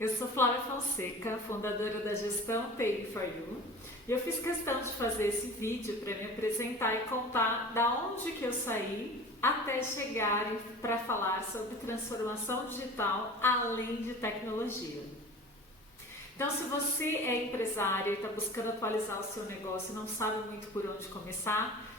Eu sou Flávia Fonseca, fundadora da Gestão TI for You, e eu fiz questão de fazer esse vídeo para me apresentar e contar da onde que eu saí até chegar para falar sobre transformação digital além de tecnologia. Então, se você é empresário e está buscando atualizar o seu negócio e não sabe muito por onde começar,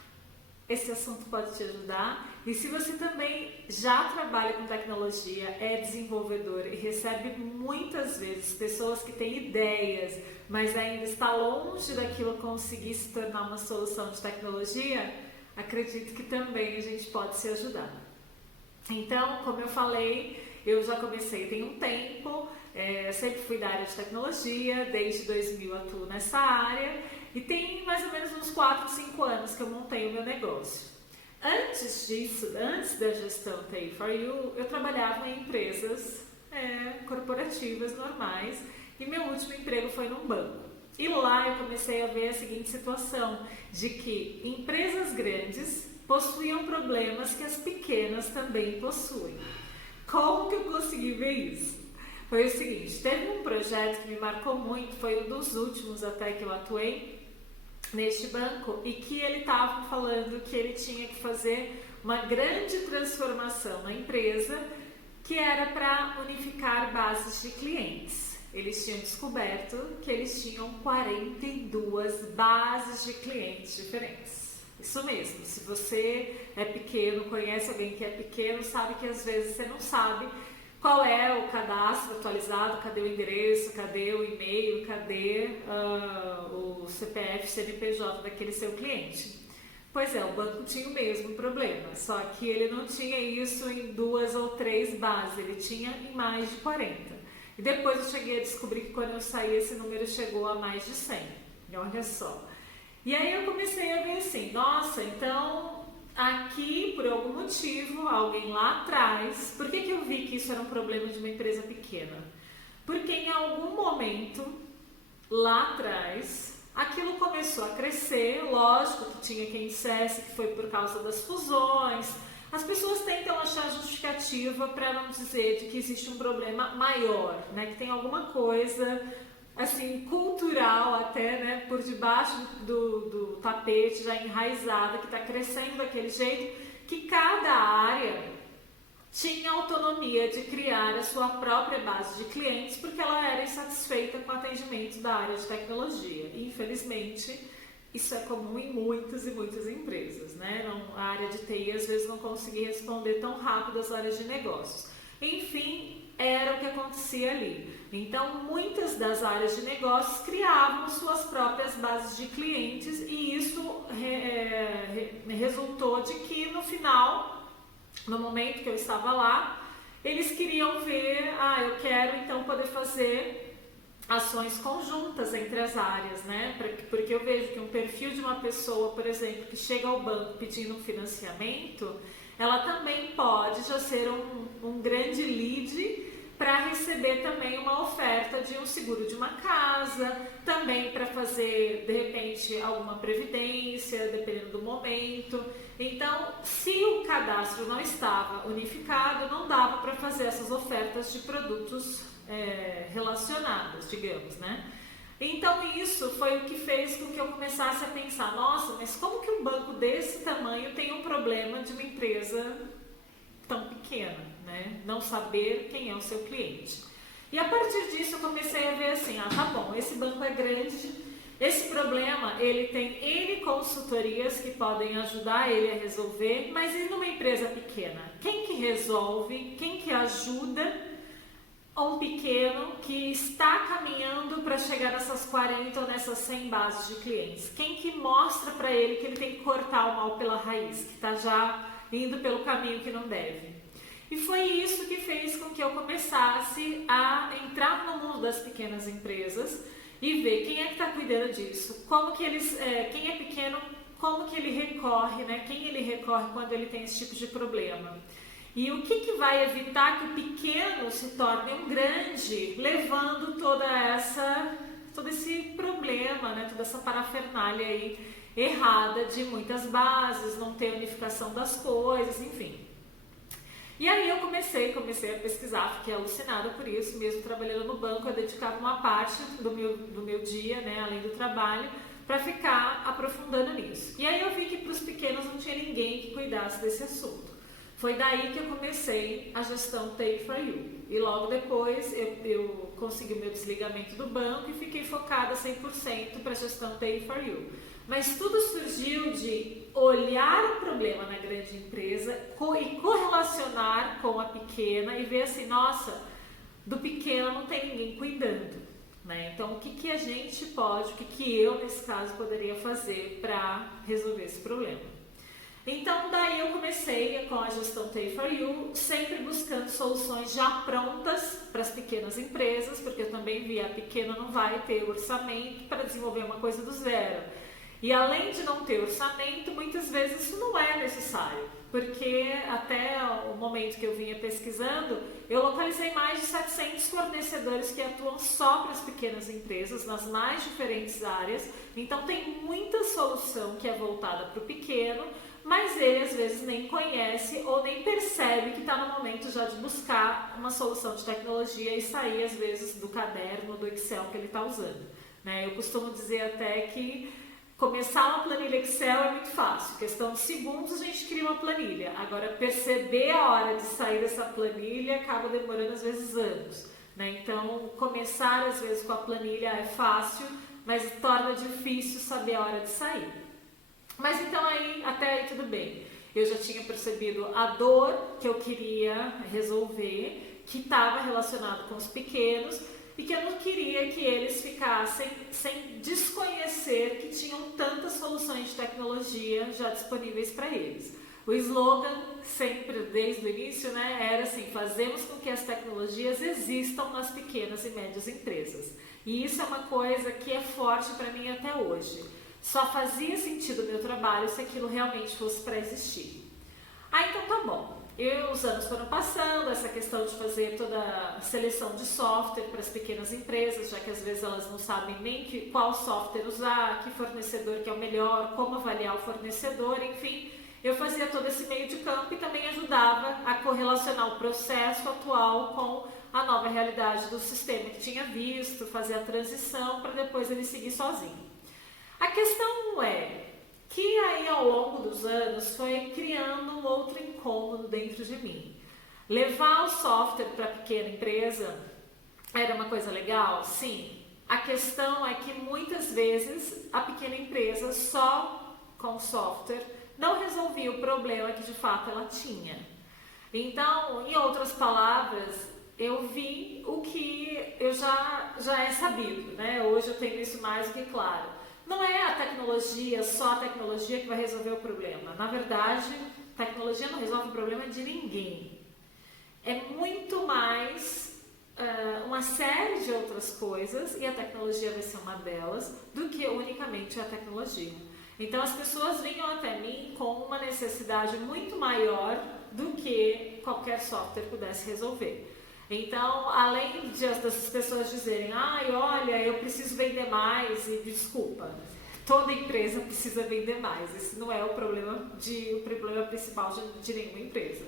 esse assunto pode te ajudar. E se você também já trabalha com tecnologia, é desenvolvedor e recebe muitas vezes pessoas que têm ideias, mas ainda está longe daquilo conseguir se tornar uma solução de tecnologia, acredito que também a gente pode se ajudar. Então, como eu falei, eu já comecei tem um tempo, sempre fui da área de tecnologia, desde 2000 atuo nessa área e tem mais ou menos uns 4, 5 anos que eu montei o meu negócio. Antes disso, antes da gestão TI for You, eu trabalhava em empresas corporativas normais e meu último emprego foi num banco. E lá eu comecei a ver a seguinte situação, de que empresas grandes possuíam problemas que as pequenas também possuem. Como que eu consegui ver isso? Foi o seguinte, teve um projeto que me marcou muito, foi um dos últimos até que eu atuei neste banco, e que ele estava falando que ele tinha que fazer uma grande transformação na empresa, que era para unificar bases de clientes. Eles tinham descoberto que eles tinham 42 bases de clientes diferentes. Isso mesmo, se você é pequeno, conhece alguém que é pequeno, sabe que às vezes você não sabe qual é o cadastro atualizado, cadê o endereço, cadê o e-mail, cadê o CPF, CNPJ daquele seu cliente. Pois é, o banco tinha o mesmo problema, só que ele não tinha isso em 2 ou 3 bases, ele tinha em mais de 40. E depois eu cheguei a descobrir que quando eu saí esse número chegou a mais de 100. E olha só. E aí eu comecei a ver assim, nossa, então aqui por algum motivo, alguém lá atrás, por que eu vi que isso era um problema de uma empresa pequena? Porque em algum momento, lá atrás, aquilo começou a crescer, lógico que tinha quem dissesse que foi por causa das fusões. As pessoas tentam achar justificativa para não dizer de que existe um problema maior, né? Que tem alguma coisa assim, cultural até, né, por debaixo do tapete, já enraizada, que está crescendo daquele jeito, que cada área tinha autonomia de criar a sua própria base de clientes, porque ela era insatisfeita com o atendimento da área de tecnologia. E, infelizmente, isso é comum em muitas e muitas empresas, né? A área de TI às vezes não conseguia responder tão rápido às áreas de negócios. Enfim, era o que acontecia ali. Então, muitas das áreas de negócios criavam suas próprias bases de clientes e isso resultou de que no final, no momento que eu estava lá, eles queriam ver, eu quero então poder fazer ações conjuntas entre as áreas, né? Porque eu vejo que um perfil de uma pessoa, por exemplo, que chega ao banco pedindo um financiamento, ela também pode já ser um grande lead para receber também uma oferta de um seguro de uma casa, também para fazer, de repente, alguma previdência, dependendo do momento. Então, se o cadastro não estava unificado, não dava para fazer essas ofertas de produtos relacionados, digamos, né? Então, isso foi o que fez com que eu começasse a pensar, nossa, mas como que um banco desse tamanho tem um problema de uma empresa tão pequena, né? Não saber quem é o seu cliente. E a partir disso eu comecei a ver assim, tá bom, esse banco é grande, esse problema ele tem N consultorias que podem ajudar ele a resolver, mas e numa empresa pequena? Quem que resolve, quem que ajuda um pequeno que está caminhando para chegar nessas 40 ou nessas 100 bases de clientes? Quem que mostra para ele que ele tem que cortar o mal pela raiz, que está já indo pelo caminho que não deve? E foi isso que fez com que eu começasse a entrar no mundo das pequenas empresas e ver quem é que está cuidando disso, como que eles, quem é pequeno, como que ele recorre, né? Quem ele recorre quando ele tem esse tipo de problema. E o que vai evitar que o pequeno se torne um grande, levando todo esse problema, né? Toda essa parafernália aí errada de muitas bases, não ter unificação das coisas, enfim. E aí eu comecei a pesquisar, fiquei alucinada por isso, mesmo trabalhando no banco, eu dedicava uma parte do meu dia, né, além do trabalho, para ficar aprofundando nisso. E aí eu vi que para os pequenos não tinha ninguém que cuidasse desse assunto. Foi daí que eu comecei a gestão Take for You. E logo depois eu consegui o meu desligamento do banco e fiquei focada 100% para a gestão Take for You. Mas tudo surgiu de olhar o problema na grande empresa e correlacionar com a pequena e ver assim, nossa, do pequeno não tem ninguém cuidando. Né? Então, o que a gente pode, o que eu, nesse caso, poderia fazer para resolver esse problema? Então, daí eu comecei com a gestão Take for You, sempre buscando soluções já prontas para as pequenas empresas, porque eu também vi a pequena não vai ter orçamento para desenvolver uma coisa do zero. E além de não ter orçamento, muitas vezes isso não é necessário, porque até o momento que eu vinha pesquisando, eu localizei mais de 700 fornecedores que atuam só para as pequenas empresas, nas mais diferentes áreas. Então tem muita solução que é voltada para o pequeno, mas ele às vezes nem conhece ou nem percebe que está no momento já de buscar uma solução de tecnologia e sair às vezes do caderno, do Excel que ele está usando. Né? Eu costumo dizer até que começar uma planilha Excel é muito fácil, questão de segundos a gente cria uma planilha. Agora perceber a hora de sair dessa planilha acaba demorando às vezes anos. Né? Então começar às vezes com a planilha é fácil, mas torna difícil saber a hora de sair. Mas então até aí tudo bem. Eu já tinha percebido a dor que eu queria resolver, que estava relacionado com os pequenos e que eu não queria que eles ficassem sem desconhecer que tinham tantas soluções de tecnologia já disponíveis para eles. O slogan, sempre desde o início, né, era assim, fazemos com que as tecnologias existam nas pequenas e médias empresas. E isso é uma coisa que é forte para mim até hoje. Só fazia sentido o meu trabalho se aquilo realmente fosse para existir. Então tá bom. Os anos foram passando, essa questão de fazer toda a seleção de software para as pequenas empresas, já que às vezes elas não sabem nem qual software usar, que fornecedor que é o melhor, como avaliar o fornecedor, enfim. Eu fazia todo esse meio de campo e também ajudava a correlacionar o processo atual com a nova realidade do sistema que tinha visto, fazer a transição para depois ele seguir sozinho. A questão é que aí ao longo dos anos foi criando um outro incômodo dentro de mim. Levar o software para a pequena empresa era uma coisa legal? Sim. A questão é que muitas vezes a pequena empresa só com software não resolvia o problema que de fato ela tinha. Então, em outras palavras, eu vi o que eu já é sabido, né? Hoje eu tenho isso mais do que claro. Não é a tecnologia, só a tecnologia que vai resolver o problema. Na verdade, a tecnologia não resolve o problema de ninguém. É muito mais uma série de outras coisas, e a tecnologia vai ser uma delas, do que unicamente a tecnologia. Então as pessoas vinham até mim com uma necessidade muito maior do que qualquer software pudesse resolver. Então, além dessas pessoas dizerem, olha, eu preciso vender mais, e desculpa, toda empresa precisa vender mais, esse não é o problema principal de nenhuma empresa.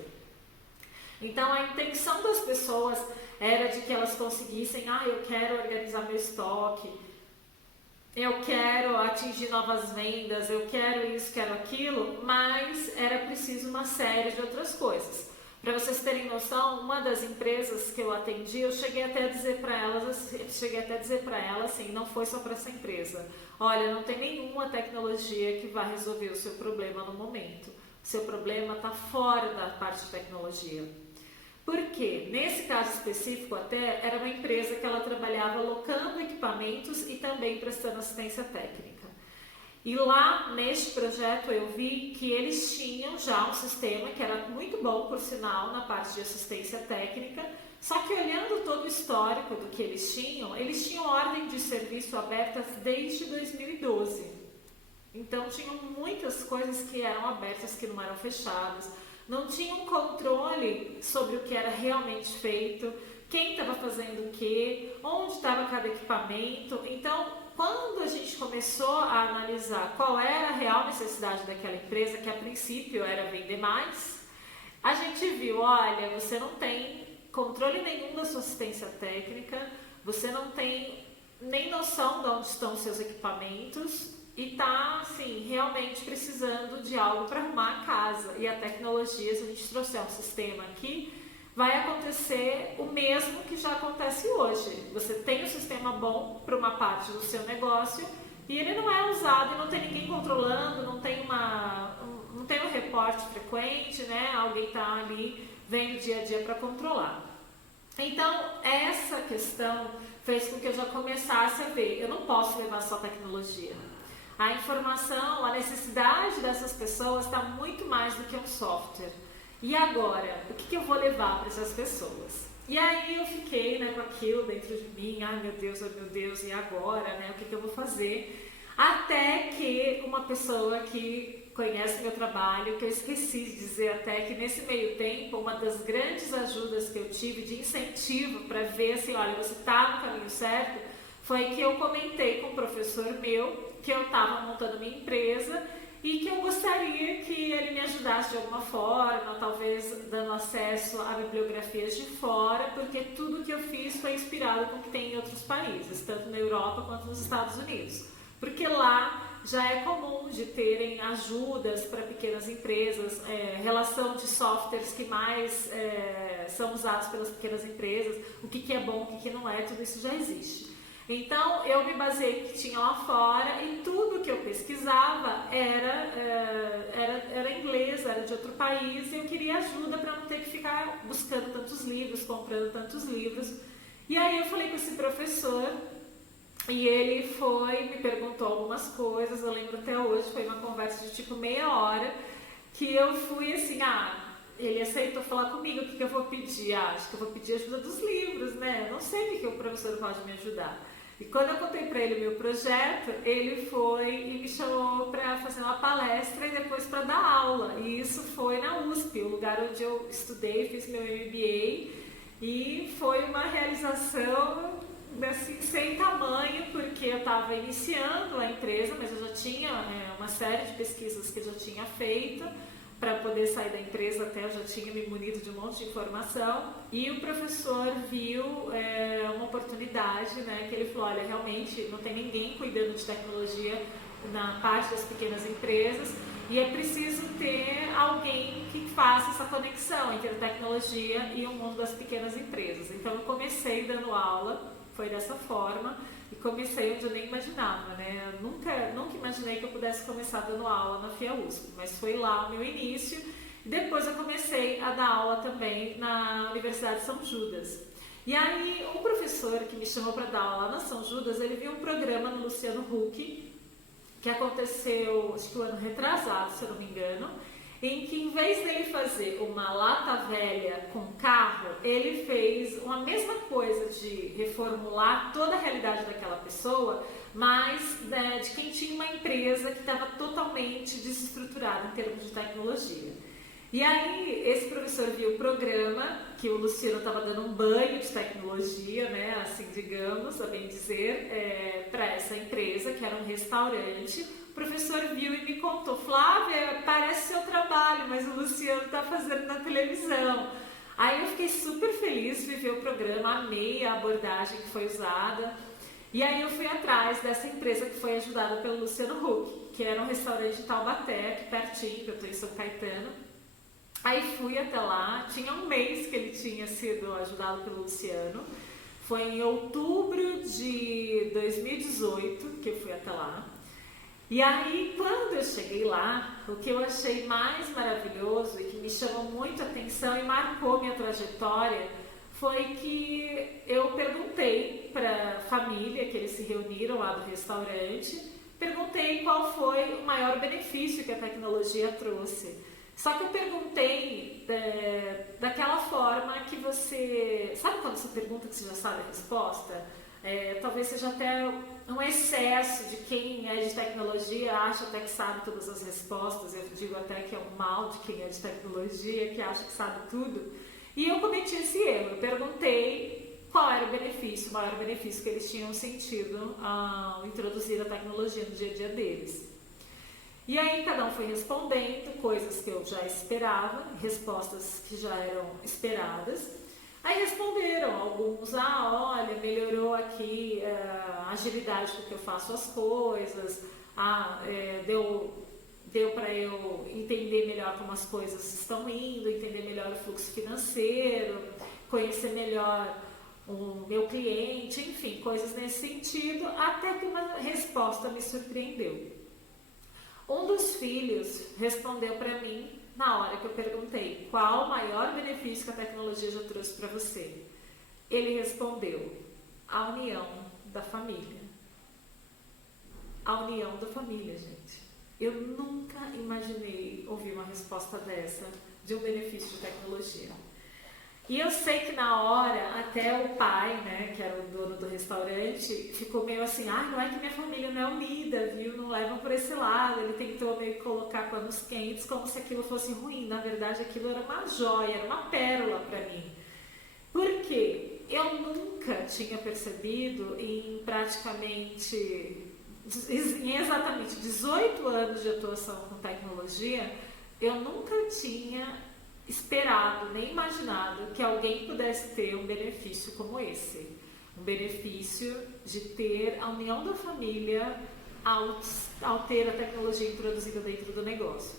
Então, a intenção das pessoas era de que elas conseguissem, eu quero organizar meu estoque, eu quero atingir novas vendas, eu quero isso, quero aquilo, mas era preciso uma série de outras coisas. Para vocês terem noção, uma das empresas que eu atendi, eu cheguei até a dizer para ela assim, não foi só para essa empresa. Olha, não tem nenhuma tecnologia que vai resolver o seu problema no momento. O seu problema está fora da parte de tecnologia. Por quê? Nesse caso específico até, era uma empresa que ela trabalhava locando equipamentos e também prestando assistência técnica. E lá, neste projeto, eu vi que eles tinham já um sistema que era muito bom, por sinal, na parte de assistência técnica, só que olhando todo o histórico do que eles tinham ordem de serviço abertas desde 2012. Então, tinham muitas coisas que eram abertas, que não eram fechadas. Não tinham controle sobre o que era realmente feito, quem estava fazendo o quê, onde estava cada equipamento. Então, quando a gente começou a analisar qual era a real necessidade daquela empresa, que a princípio era vender mais, a gente viu, olha, você não tem controle nenhum da sua assistência técnica, você não tem nem noção de onde estão os seus equipamentos e está, assim, realmente precisando de algo para arrumar a casa. E a tecnologia, se a gente trouxer um sistema aqui, vai acontecer o mesmo que já acontece hoje. Você tem um sistema bom para uma parte do seu negócio e ele não é usado e não tem ninguém controlando, não tem um reporte frequente, né? Alguém está ali vendo dia a dia para controlar. Então, essa questão fez com que eu já começasse a ver, eu não posso levar só tecnologia. A informação, a necessidade dessas pessoas está muito mais do que um software. E agora, o que eu vou levar para essas pessoas? E aí eu fiquei, né, com aquilo dentro de mim, ai meu Deus, e agora, né, o que eu vou fazer? Até que uma pessoa que conhece meu trabalho, que eu esqueci de dizer até que nesse meio tempo, uma das grandes ajudas que eu tive de incentivo para ver assim, olha, você está no caminho certo, foi que eu comentei com um professor meu que eu estava montando minha empresa e que eu gostaria que ele me ajudasse de alguma forma, talvez dando acesso a bibliografias de fora, porque tudo que eu fiz foi inspirado com o que tem em outros países, tanto na Europa quanto nos Estados Unidos. Porque lá já é comum de terem ajudas para pequenas empresas, relação de softwares que mais são usados pelas pequenas empresas, o que é bom, o que não é, tudo isso já existe. Então, eu me baseei no que tinha lá fora e tudo que eu pesquisava era inglês, era de outro país e eu queria ajuda para não ter que ficar buscando tantos livros, comprando tantos livros. E aí eu falei com esse professor e ele me perguntou algumas coisas, eu lembro até hoje, foi uma conversa de tipo meia hora, que eu fui assim, ele aceitou falar comigo, o que eu vou pedir? Acho que eu vou pedir ajuda dos livros, né? Não sei o que o professor pode me ajudar. E quando eu contei para ele o meu projeto, ele foi e me chamou para fazer uma palestra e depois para dar aula. E isso foi na USP, o lugar onde eu estudei, fiz meu MBA. E foi uma realização assim, sem tamanho, porque eu estava iniciando a empresa, mas eu já tinha uma série de pesquisas que eu já tinha feito. Para poder sair da empresa até eu já tinha me munido de um monte de informação e o professor viu uma oportunidade, né, que ele falou, olha, realmente não tem ninguém cuidando de tecnologia na parte das pequenas empresas e é preciso ter alguém que faça essa conexão entre a tecnologia e o mundo das pequenas empresas. Então eu comecei dando aula, foi dessa forma, e comecei onde eu nem imaginava, né? Eu nunca imaginei que eu pudesse começar dando aula na FIA USP, mas foi lá o meu início. Depois eu comecei a dar aula também na Universidade de São Judas. E aí, o professor que me chamou para dar aula na São Judas, ele viu um programa no Luciano Huck, que aconteceu, acho que o ano retrasado, se eu não me engano, em que em vez dele fazer uma lata velha com carro, ele fez uma mesma coisa de reformular toda a realidade daquela pessoa, mas né, de quem tinha uma empresa que estava totalmente desestruturada em termos de tecnologia. E aí, esse professor viu o programa, que o Luciano estava dando um banho de tecnologia, né, assim, digamos, a bem dizer, para essa empresa, que era um restaurante. O professor viu e me contou, Flávia, parece seu trabalho, mas o Luciano está fazendo na televisão. Aí eu fiquei super feliz de ver o programa, amei a abordagem que foi usada. E aí eu fui atrás dessa empresa que foi ajudada pelo Luciano Huck, que era um restaurante em Taubaté, aqui pertinho, que eu estou em São Caetano. Aí fui até lá, tinha um mês que ele tinha sido ajudado pelo Luciano. Foi em outubro de 2018 que eu fui até lá. E aí, quando eu cheguei lá, o que eu achei mais maravilhoso e que me chamou muito a atenção e marcou minha trajetória foi que eu perguntei para a família, que eles se reuniram lá do restaurante, perguntei qual foi o maior benefício que a tecnologia trouxe. Só que eu perguntei daquela forma que você... Sabe quando você pergunta que você já sabe a resposta? Talvez seja até um excesso de quem é de tecnologia, acha até que sabe todas as respostas. Eu digo até que é um mal de quem é de tecnologia, que acha que sabe tudo. E eu cometi esse erro. Eu perguntei qual era o benefício, o maior benefício que eles tinham sentido ao introduzir a tecnologia no dia a dia deles. E aí cada um foi respondendo coisas que eu já esperava, respostas que já eram esperadas. Aí responderam alguns, olha, melhorou aqui a agilidade com que eu faço as coisas, deu para eu entender melhor como as coisas estão indo, entender melhor o fluxo financeiro, conhecer melhor o meu cliente, enfim, coisas nesse sentido, até que uma resposta me surpreendeu. Um dos filhos respondeu para mim na hora que eu perguntei qual o maior benefício que a tecnologia já trouxe para você. Ele respondeu: a união da família. A união da família, gente. Eu nunca imaginei ouvir uma resposta dessa de um benefício de tecnologia. E eu sei que na hora, até o pai, né, que era o dono do restaurante, ficou meio assim, não é que minha família não é unida, viu? Não levam por esse lado. Ele tentou meio que colocar panos quentes como se aquilo fosse ruim. Na verdade, aquilo era uma joia, era uma pérola para mim. Por quê? Eu nunca tinha percebido em exatamente 18 anos de atuação com tecnologia, eu nunca tinha esperado, nem imaginado que alguém pudesse ter um benefício como esse. Um benefício de ter a união da família ao ter a tecnologia introduzida dentro do negócio.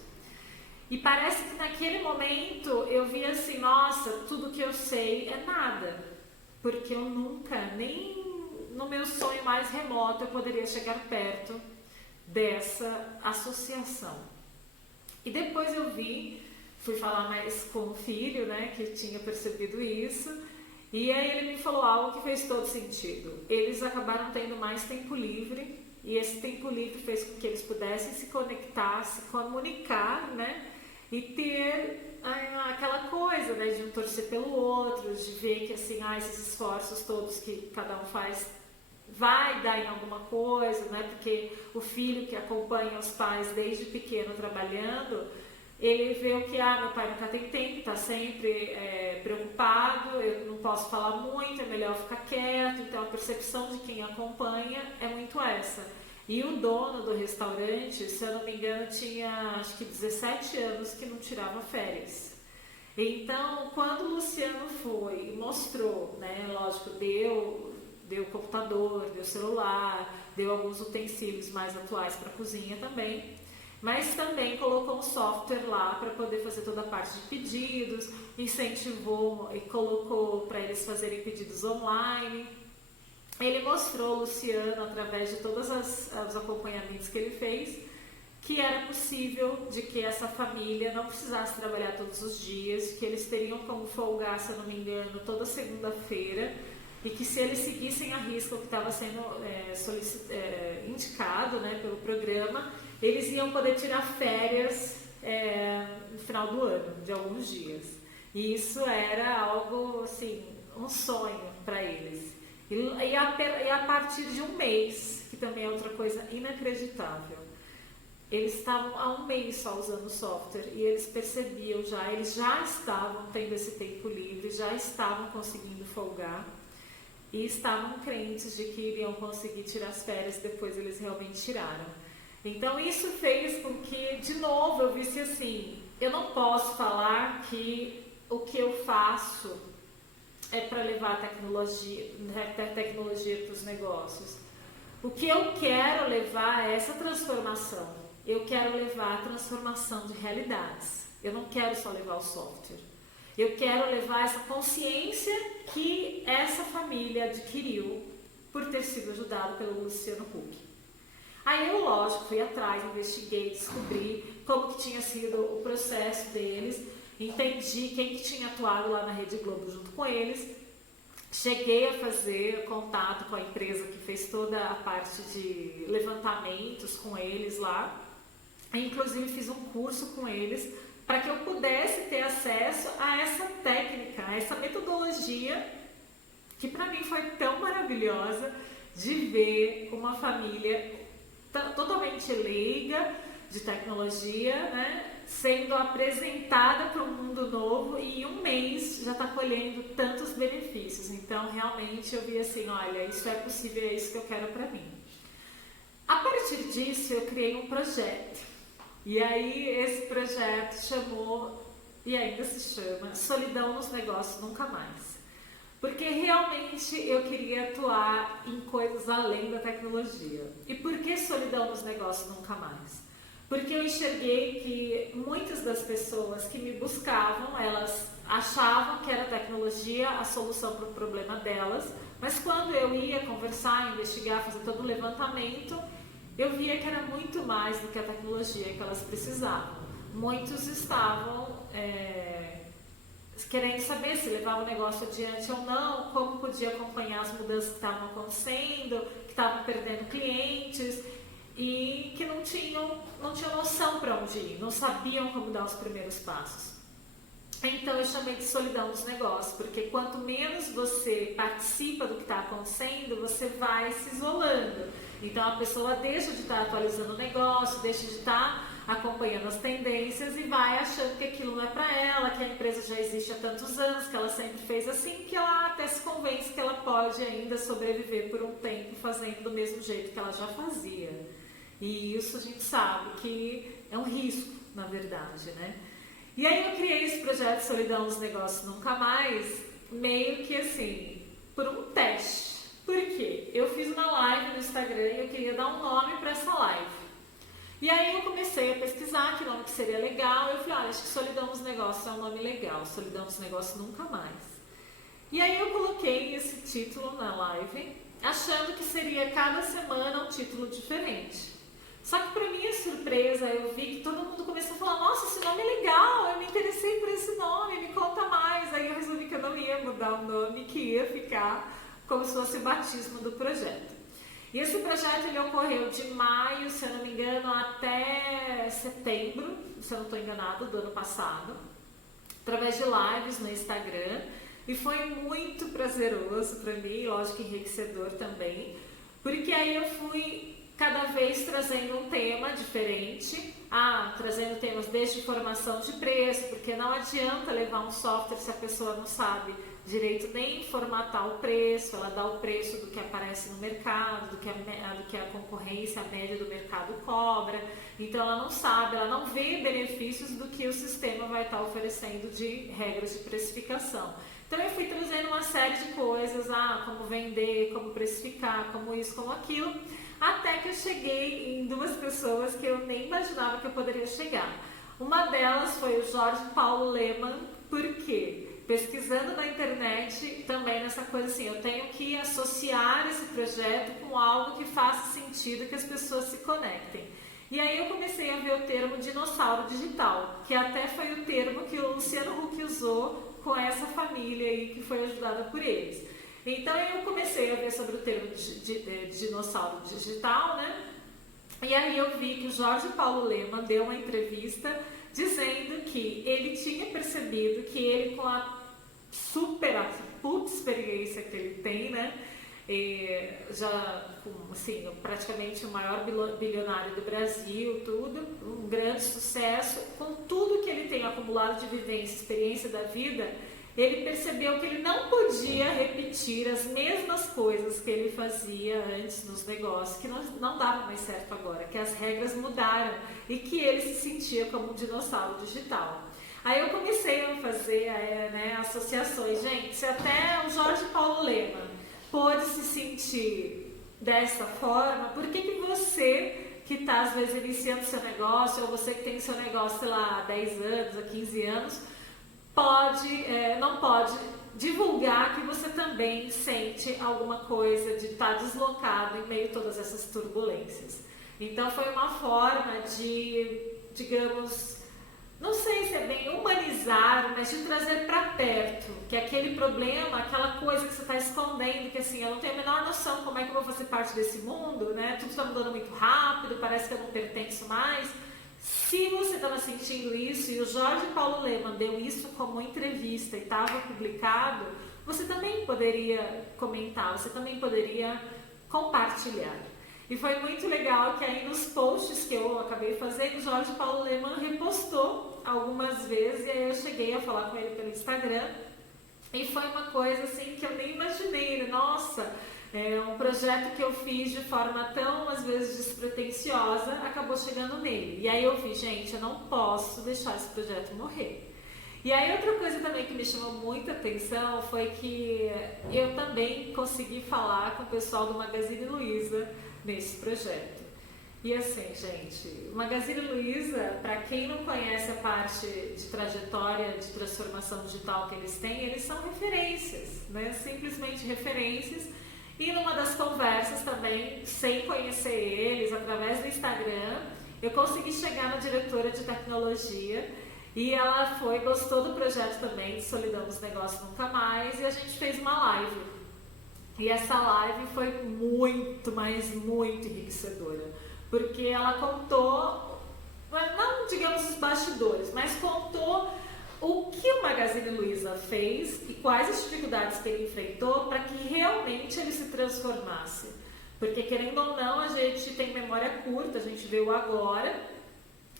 E parece que naquele momento eu vi assim, nossa, tudo que eu sei é nada. Porque eu nunca, nem no meu sonho mais remoto, eu poderia chegar perto dessa associação. E depois eu fui falar mais com o filho, né, que tinha percebido isso, e aí ele me falou algo que fez todo sentido. Eles acabaram tendo mais tempo livre, e esse tempo livre fez com que eles pudessem se conectar, se comunicar, né, e ter aquela coisa, né, de um torcer pelo outro, de ver que assim, esses esforços todos que cada um faz vai dar em alguma coisa, né, porque o filho que acompanha os pais desde pequeno trabalhando, ele vê o que, meu pai nunca tem tempo, está sempre preocupado, eu não posso falar muito, é melhor ficar quieto. Então a percepção de quem acompanha é muito essa. E o dono do restaurante, se eu não me engano, tinha acho que 17 anos que não tirava férias. Então, quando o Luciano foi e mostrou, né, lógico, deu computador, deu celular, deu alguns utensílios mais atuais para a cozinha também, mas também colocou um software lá para poder fazer toda a parte de pedidos, incentivou e colocou para eles fazerem pedidos online. Ele mostrou, Luciano, através de todos os acompanhamentos que ele fez, que era possível de que essa família não precisasse trabalhar todos os dias, que eles teriam como folgar, se eu não me engano, toda segunda-feira, e que se eles seguissem a risca o que estava sendo indicado, né, pelo programa, eles iam poder tirar férias no final do ano, de alguns dias. E isso era algo, assim, um sonho para eles. E a partir de um mês, que também é outra coisa inacreditável, eles estavam há um mês só usando o software e eles percebiam eles já estavam tendo esse tempo livre, já estavam conseguindo folgar e estavam crentes de que iriam conseguir tirar as férias, depois eles realmente tiraram. Então isso fez com que, de novo, eu visse assim, eu não posso falar que o que eu faço é para levar a tecnologia para os negócios. O que eu quero levar é essa transformação. Eu quero levar a transformação de realidades. Eu não quero só levar o software. Eu quero levar essa consciência que essa família adquiriu por ter sido ajudado pelo Luciano Huck. Aí eu, lógico, fui atrás, investiguei, descobri como que tinha sido o processo deles, entendi quem que tinha atuado lá na Rede Globo junto com eles, cheguei a fazer contato com a empresa que fez toda a parte de levantamentos com eles lá, inclusive fiz um curso com eles para que eu pudesse ter acesso a essa técnica, a essa metodologia que para mim foi tão maravilhosa de ver uma família totalmente leiga de tecnologia, né, sendo apresentada para um mundo novo e em um mês já está colhendo tantos benefícios. Então realmente eu vi assim, olha, isso é possível, é isso que eu quero para mim. A partir disso eu criei um projeto E aí esse projeto chamou, e ainda se chama, Solidão nos Negócios Nunca Mais. Porque realmente eu queria atuar em coisas além da tecnologia. E por que solidão nos negócios nunca mais? Porque eu enxerguei que muitas das pessoas que me buscavam, elas achavam que era a tecnologia a solução para o problema delas, mas quando eu ia conversar, investigar, fazer todo o levantamento, eu via que era muito mais do que a tecnologia que elas precisavam. Muitos estavam querendo saber se levava o negócio adiante ou não, como podia acompanhar as mudanças que estavam acontecendo, que estavam perdendo clientes e que não tinham noção para onde ir, não sabiam como dar os primeiros passos. Então eu chamei de solidão nos negócios, porque quanto menos você participa do que está acontecendo, você vai se isolando. Então a pessoa deixa de estar atualizando o negócio, deixa de estar acompanhando as tendências e vai achando que aquilo não é para ela, que a empresa já existe há tantos anos, que ela sempre fez assim, que ela até se convence que ela pode ainda sobreviver por um tempo fazendo do mesmo jeito que ela já fazia. E isso a gente sabe que é um risco, na verdade, né? E aí eu criei esse projeto Solidão nos Negócios Nunca Mais, meio que assim, por um teste. Por quê? Eu fiz uma live no Instagram e eu queria dar um nome para essa live. E aí eu comecei a pesquisar que nome que seria legal. Eu falei, acho que Solidão nos Negócios é um nome legal. Solidão nos Negócios Nunca Mais. E aí eu coloquei esse título na live, achando que seria cada semana um título diferente. Só que para minha surpresa, eu vi que todo mundo começou a falar, nossa, esse nome é legal, eu me interessei por esse nome, me conta mais. Aí eu resolvi que eu não ia mudar o nome, que ia ficar como se fosse o batismo do projeto. E esse projeto ele ocorreu de maio, se eu não me engano, até setembro, se eu não estou enganado, do ano passado, através de lives no Instagram. E foi muito prazeroso para mim, lógico, enriquecedor também, porque aí eu fui cada vez trazendo um tema diferente, trazendo temas desde formação de preço, porque não adianta levar um software se a pessoa não sabe direito nem formatar o preço, ela dá o preço do que aparece no mercado, do que a concorrência, a média do mercado cobra, então ela não sabe, ela não vê benefícios do que o sistema vai estar oferecendo de regras de precificação. Então eu fui trazendo uma série de coisas, como vender, como precificar, como isso, como aquilo, até que eu cheguei em duas pessoas que eu nem imaginava que eu poderia chegar. Uma delas foi o Jorge Paulo Lemann. Por quê? Pesquisando na internet, também nessa coisa assim, eu tenho que associar esse projeto com algo que faça sentido, que as pessoas se conectem. E aí eu comecei a ver o termo dinossauro digital, que até foi o termo que o Luciano Huck usou com essa família aí que foi ajudada por eles. Então eu comecei a ver sobre o termo de dinossauro digital, né? E aí eu vi que o Jorge Paulo Lemann deu uma entrevista dizendo que ele tinha percebido que ele, com a puta experiência que ele tem, né? Já assim, praticamente o maior bilionário do Brasil, tudo, um grande sucesso, com tudo que ele tem acumulado de vivência, experiência da vida, ele percebeu que ele não podia repetir as mesmas coisas que ele fazia antes nos negócios, que não dava mais certo agora, que as regras mudaram e que ele se sentia como um dinossauro digital. Aí eu comecei a fazer associações. Gente, se até o Jorge Paulo Lemann pôde se sentir dessa forma, por que você que está às vezes iniciando seu negócio, ou você que tem seu negócio, sei lá, há 10 anos, há 15 anos, não pode divulgar que você também sente alguma coisa de estar deslocado em meio a todas essas turbulências. Então foi uma forma de, digamos, não sei se é bem humanizar, mas de trazer para perto, que aquele problema, aquela coisa que você está escondendo, que assim, eu não tenho a menor noção como é que eu vou fazer parte desse mundo, né? Tudo está mudando muito rápido, parece que eu não pertenço mais. Se você estava sentindo isso e o Jorge Paulo Lemann deu isso como entrevista e estava publicado, você também poderia comentar, você também poderia compartilhar. E foi muito legal que aí nos posts que eu acabei fazendo, o Jorge Paulo Lemann repostou algumas vezes e aí eu cheguei a falar com ele pelo Instagram e foi uma coisa assim que eu nem imaginei, nossa, Um projeto que eu fiz de forma tão, às vezes, despretensiosa, acabou chegando nele. E aí eu vi, gente, eu não posso deixar esse projeto morrer. E aí outra coisa também que me chamou muita atenção foi que eu também consegui falar com o pessoal do Magazine Luiza nesse projeto. E assim, gente, o Magazine Luiza, para quem não conhece a parte de trajetória de transformação digital que eles têm, eles são referências, né? Simplesmente referências. E numa das conversas também, sem conhecer eles, através do Instagram, eu consegui chegar na diretora de tecnologia e ela gostou do projeto também, de Solidão dos Negócios Nunca Mais, e a gente fez uma live. E essa live foi muito, mas muito enriquecedora, porque ela contou, não digamos os bastidores, mas contou o que o Magazine Luiza fez e quais as dificuldades que ele enfrentou para que realmente ele se transformasse. Porque, querendo ou não, a gente tem memória curta, a gente vê o agora,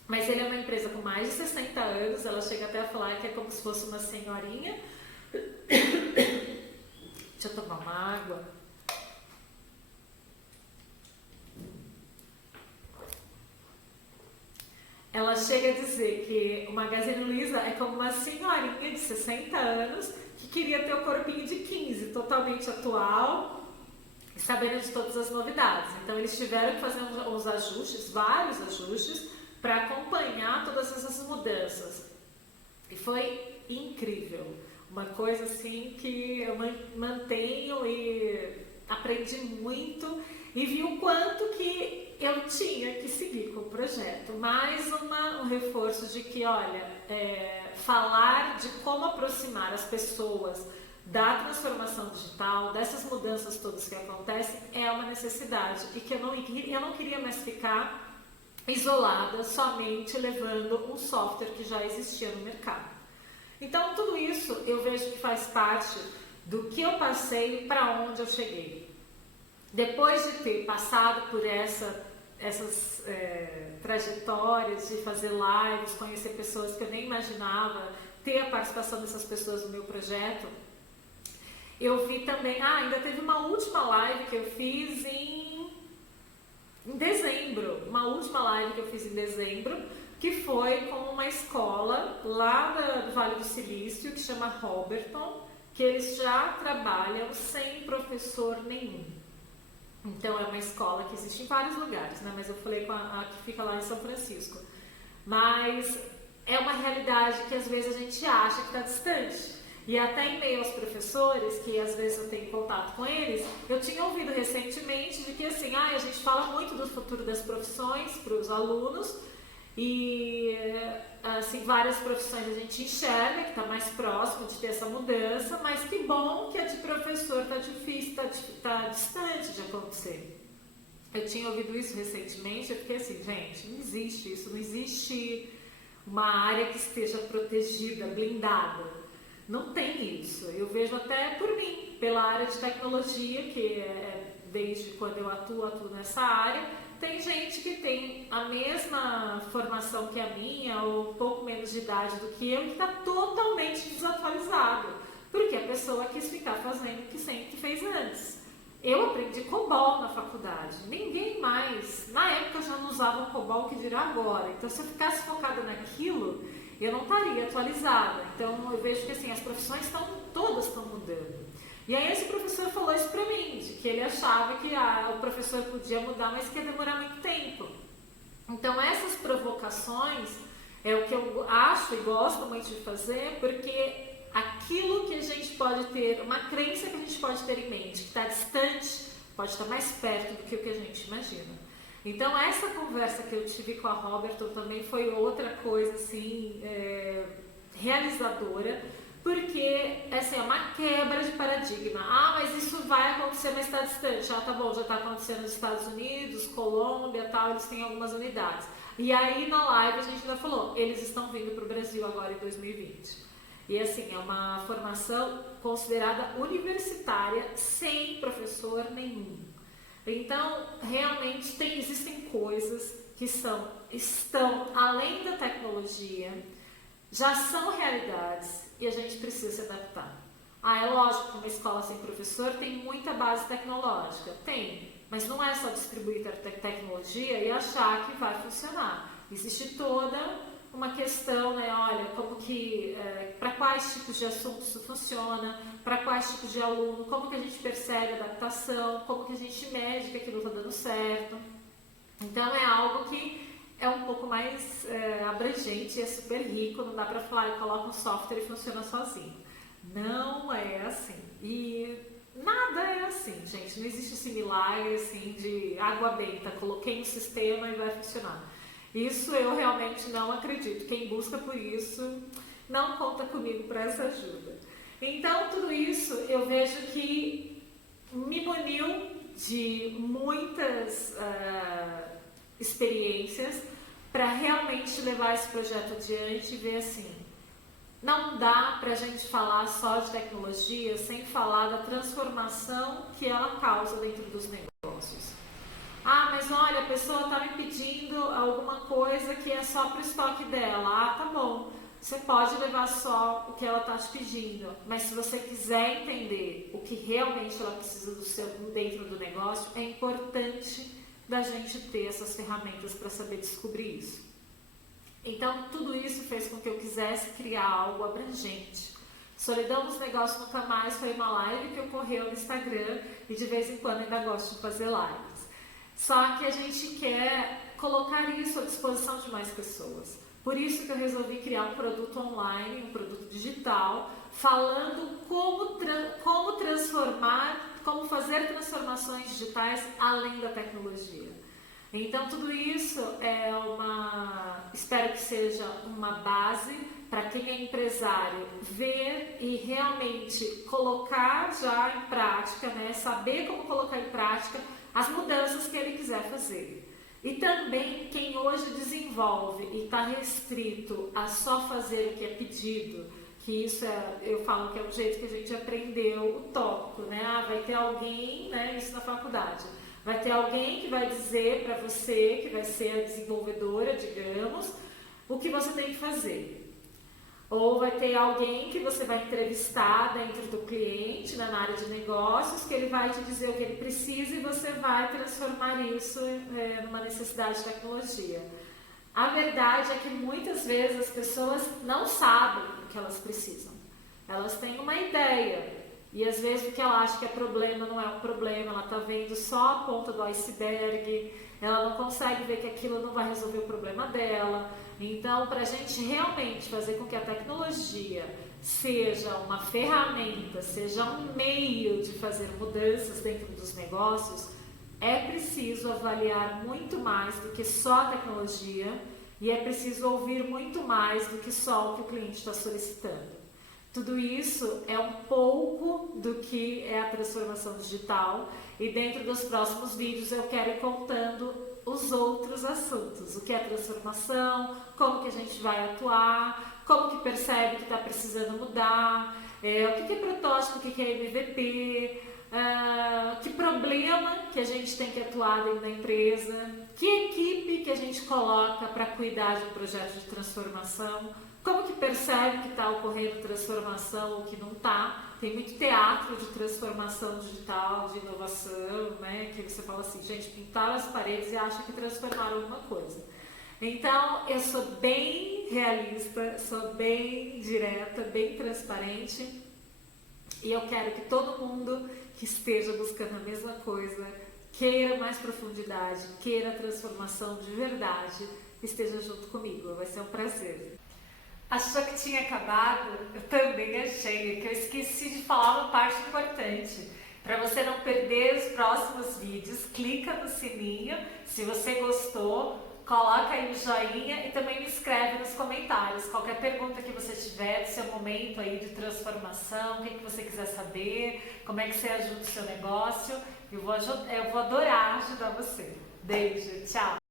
mas ele é uma empresa com mais de 60 anos, ela chega até a falar que é como se fosse uma senhorinha. Deixa eu tomar uma água. Ela chega a dizer que o Magazine Luiza é como uma senhorinha de 60 anos que queria ter o corpinho de 15, totalmente atual e sabendo de todas as novidades. Então eles tiveram que fazer uns ajustes, vários ajustes, para acompanhar todas essas mudanças. E foi incrível. Uma coisa assim que eu mantenho e aprendi muito e vi o quanto que eu tinha que seguir com o projeto. Mais um reforço de que, olha, falar de como aproximar as pessoas da transformação digital, dessas mudanças todas que acontecem, é uma necessidade e que eu não queria mais ficar isolada somente levando um software que já existia no mercado. Então, tudo isso eu vejo que faz parte do que eu passei e para onde eu cheguei. Depois de ter passado por essas trajetórias de fazer lives, conhecer pessoas que eu nem imaginava, ter a participação dessas pessoas no meu projeto, eu vi também, ainda teve uma última live que eu fiz em dezembro, que foi com uma escola lá do Vale do Silício, que chama Roberton, que eles já trabalham sem professor nenhum. Então é uma escola que existe em vários lugares, né? Mas eu falei com a que fica lá em São Francisco. Mas é uma realidade que às vezes a gente acha que está distante. E até em meio aos professores, que às vezes eu tenho contato com eles, eu tinha ouvido recentemente de que assim, a gente fala muito do futuro das profissões para os alunos e assim, várias profissões a gente enxerga que está mais próximo de ter essa mudança, mas que bom que a de professor está difícil, está distante de acontecer. Eu tinha ouvido isso recentemente, eu fiquei assim, gente, não existe isso, não existe uma área que esteja protegida, blindada. Não tem isso. Eu vejo até por mim, pela área de tecnologia, que desde quando eu atuo nessa área, tem gente que tem a mesma formação que a minha, ou um pouco menos de idade do que eu, que está totalmente desatualizado, porque a pessoa quis ficar fazendo o que sempre fez antes. Eu aprendi COBOL na faculdade, ninguém mais, na época eu já não usava o COBOL, que dirá agora, então se eu ficasse focada naquilo, eu não estaria atualizada. Então eu vejo que assim, as profissões todas estão mudando. E aí esse professor falou isso para mim, de que ele achava que o professor podia mudar, mas que ia demorar muito tempo. Então essas provocações é o que eu acho e gosto muito de fazer, porque aquilo que a gente pode ter, uma crença que a gente pode ter em mente, que está distante, pode estar mais perto do que o que a gente imagina. Então essa conversa que eu tive com a Roberton também foi outra coisa assim, realizadora, porque assim, é uma quebra de paradigma. Mas isso vai acontecer, mas está distante. Tá bom, já está acontecendo nos Estados Unidos, Colômbia, tal, eles têm algumas unidades. E aí na live a gente ainda falou, eles estão vindo para o Brasil agora em 2020. E assim, é uma formação considerada universitária, sem professor nenhum. Então, realmente existem coisas que estão além da tecnologia, já são realidades e a gente precisa se adaptar. Ah, é lógico que uma escola sem professor tem muita base tecnológica. Tem, mas não é só distribuir tecnologia e achar que vai funcionar. Existe toda uma questão, né? Olha, como que, para quais tipos de assuntos isso funciona, para quais tipos de aluno, como que a gente percebe a adaptação, como que a gente mede que aquilo está dando certo. Então é algo que é um pouco mais abrangente, é super rico, não dá para falar, coloca um software e funciona sozinho. Não é assim. E nada é assim, gente. Não existe esse milagre assim de água benta, coloquei no sistema e vai funcionar. Isso eu realmente não acredito. Quem busca por isso não conta comigo para essa ajuda. Então, tudo isso eu vejo que me muniu de muitas experiências para realmente levar esse projeto adiante e ver assim, não dá para a gente falar só de tecnologia sem falar da transformação que ela causa dentro dos negócios. Ah, mas olha, a pessoa está me pedindo alguma coisa que é só para o estoque dela. Ah, tá bom. Você pode levar só o que ela está te pedindo, mas se você quiser entender o que realmente ela precisa dentro do negócio, é importante da gente ter essas ferramentas para saber descobrir isso. Então, tudo isso fez com que eu quisesse criar algo abrangente. Solidão dos Negócios Nunca Mais foi uma live que ocorreu no Instagram e de vez em quando ainda gosto de fazer lives. Só que a gente quer colocar isso à disposição de mais pessoas. Por isso que eu resolvi criar um produto online, um produto digital, falando como transformar, como fazer transformações digitais além da tecnologia. Então tudo isso espero que seja uma base para quem é empresário ver e realmente colocar já em prática, né? Saber como colocar em prática as mudanças que ele quiser fazer. E também quem hoje desenvolve e está restrito a só fazer o que é pedido, que isso eu falo que é o jeito que a gente aprendeu o tópico, né? Ah, vai ter alguém, né? Isso na faculdade. Vai ter alguém que vai dizer para você, que vai ser a desenvolvedora, digamos, o que você tem que fazer. Ou vai ter alguém que você vai entrevistar dentro do cliente, na área de negócios, que ele vai te dizer o que ele precisa e você vai transformar isso numa necessidade de tecnologia. A verdade é que muitas vezes as pessoas não sabem o que elas precisam. Elas têm uma ideia. E às vezes o que ela acha que é problema não é um problema, ela está vendo só a ponta do iceberg, ela não consegue ver que aquilo não vai resolver o problema dela. Então, para a gente realmente fazer com que a tecnologia seja uma ferramenta, seja um meio de fazer mudanças dentro dos negócios, é preciso avaliar muito mais do que só a tecnologia e é preciso ouvir muito mais do que só o que o cliente está solicitando. Tudo isso é um pouco do que é a transformação digital e dentro dos próximos vídeos eu quero ir contando os outros assuntos, o que é transformação, como que a gente vai atuar, como que percebe que está precisando mudar, o que é protótipo, o que é MVP, que problema que a gente tem que atuar dentro da empresa, que equipe que a gente coloca para cuidar de um projeto de transformação, como que percebe que está ocorrendo transformação ou que não está. Tem muito teatro de transformação digital, de inovação, né? Que você fala assim, gente, pintaram as paredes e acham que transformaram alguma coisa. Então, eu sou bem realista, sou bem direta, bem transparente e eu quero que todo mundo que esteja buscando a mesma coisa, queira mais profundidade, queira transformação de verdade, esteja junto comigo. Vai ser um prazer. Achou que tinha acabado? Eu também achei, que eu esqueci de falar uma parte importante. Para você não perder os próximos vídeos, clica no sininho. Se você gostou, coloca aí o joinha e também me escreve nos comentários. Qualquer pergunta que você tiver do seu momento aí de transformação, o que você quiser saber, como é que você ajuda o seu negócio, eu vou adorar ajudar você. Beijo, tchau!